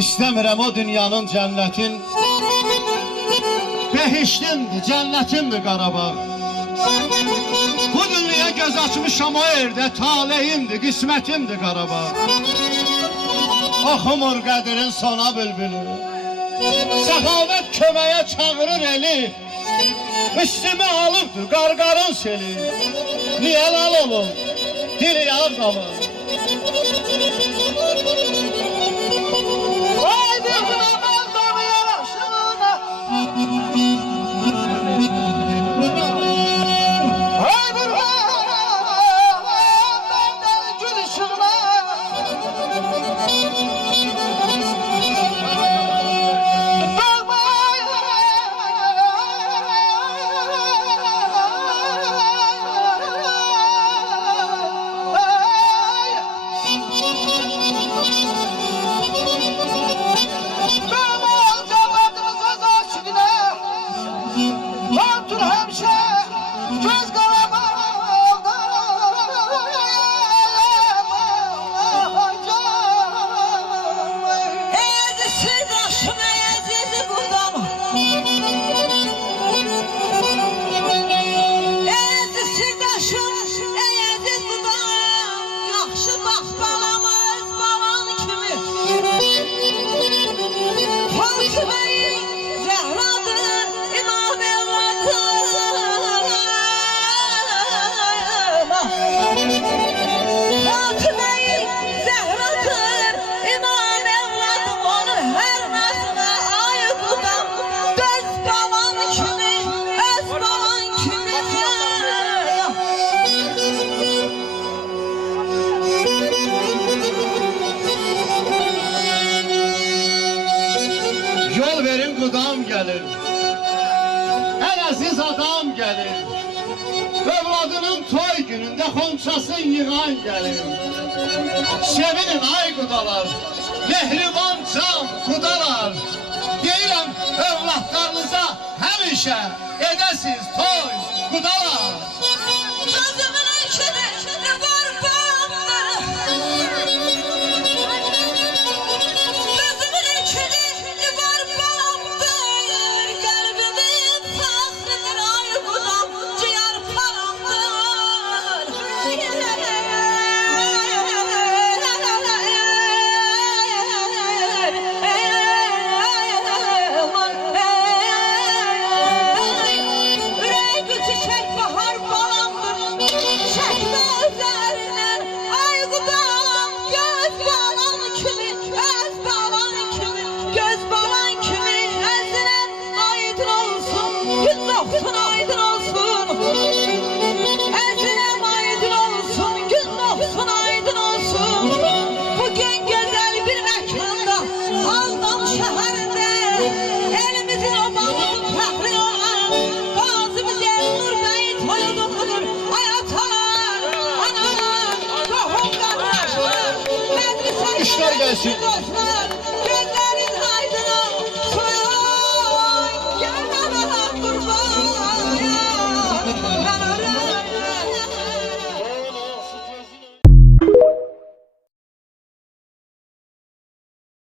İstəmirəm o dünyanın cənnetin, behiştindir, cennetimdir Qarabağ. Bu dünyaya göz açmışam o yerde, taleyimdir, qismətimdir Qarabağ. Oxumur qədirin sona bülbülü, səxavət köməyə çağırır eli, üstümə alıbdır qarqarın seli. Niyə lal olum, dili yağır qalır. Yol verin qudam gelir, en aziz adam gelir. Evladının toy gününde xonçasını yığan gelir. Sevinin ay qudalar, mehriban can qudalar. Deyirəm evlatlarınıza həmişə edəsiz toy qudalar. Gözümün içine İşler gelsin.